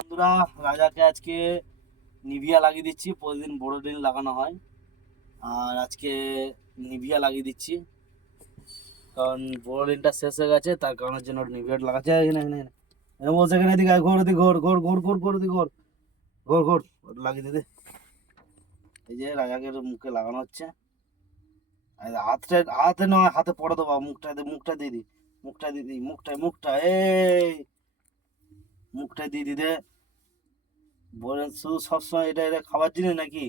বন্ধুরা, রাজাকে আজকে নিভিয়া লাগিয়ে দিচ্ছি। প্রতিদিন বোরোলিন লাগানো হয়, আর আজকে নিভিয়া লাগিয়ে দিচ্ছি। কারণ বোরোলিনটা শেষ হয়ে গেছে, তার কারণের জন্য নিভিয়াটা লাগাচ্ছে। এখানে এখানে এখানে। এখানে বসে, এখানে দিকে ঘোর, দিকে ঘোর ঘোর ঘোর ঘোর ঘোর দিকে ঘোর ঘোর ঘোর ওটা লাগিয়ে দিতে। এই যে রাজাকে মুখে লাগানো হচ্ছে। আর হাতে নয়, হাতে পড়ে দেবো। মুখটা দিয়ে দি, মুখটা দিয়ে দি, মুখটা এই মুখটা দিয়ে দিতে। বলে শুধু সবসময় এটা এটা খাবার জিনিস নাকি?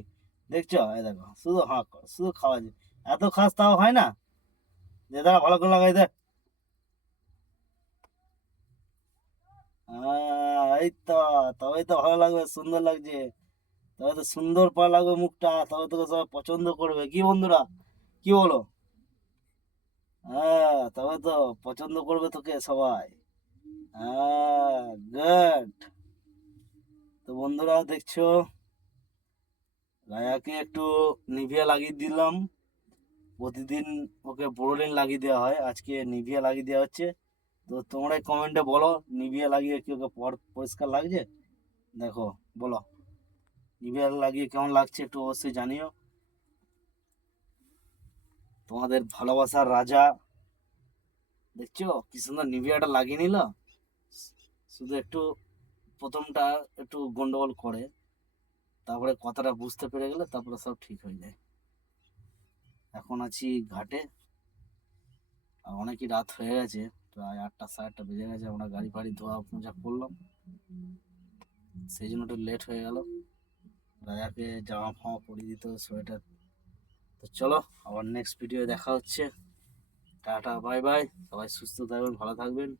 দেখছো, এই দেখো শুধু হাঁ কর, শুধু খাবার জিনিস। এত খাস তাও হয় না? যে দাঁড়া, ভালো করে লাগাই দে। এই তো, তবেই তো ভালো লাগবে, সুন্দর লাগছে। তবে তো সুন্দর পা লাগবে মুখটা, তবে তোকে সবাই পছন্দ করবে। কি বন্ধুরা, কি বলো? হ্যাঁ, তবে তো পছন্দ করবে তোকে সবাই। হ্যাঁ, গুড। তো বন্ধুরা দেখছো, রায়াকে একটু নিভিয়া লাগিয়ে দিলাম। প্রতিদিন ওকে বোরোলিন লাগিয়ে দেওয়া হয়, আজকে নিভিয়া লাগিয়ে দেওয়া হচ্ছে। তো তোমরা কমেন্টে বলো, নিভিয়া লাগিয়ে কি ওকে পরিষ্কার লাগছে? দেখো, বলো নিভিয়া লাগিয়ে কেমন লাগছে, একটু অবশ্যই জানিও। তোমাদের ভালোবাসার রাজা, দেখছো কি সুন্দর নিভিয়াটা লাগিয়ে নিল। শুধু একটু প্রথমটা একটু গন্ডগোল করে, তারপরে কথাটা বুঝতে পেরে গেলে তারপরে সব ঠিক হয়ে যায়। এখন আছি ঘাটে, আর অনেকই রাত হয়ে গেছে, প্রায় 8টা 8:30 বেজে গেছে। আমরা গাড়ি ফাড়ি ধোয়া মোজা করলাম, সেই জন্য একটু লেট হয়ে গেল। রাজাকে জামা ফামা পরিয়ে দিত, সোয়েটার। তো চলো, আবার নেক্সট ভিডিও দেখা হচ্ছে। Tata, bye bye. সবাই সুস্থ থাকবেন, ভালো থাকবেন।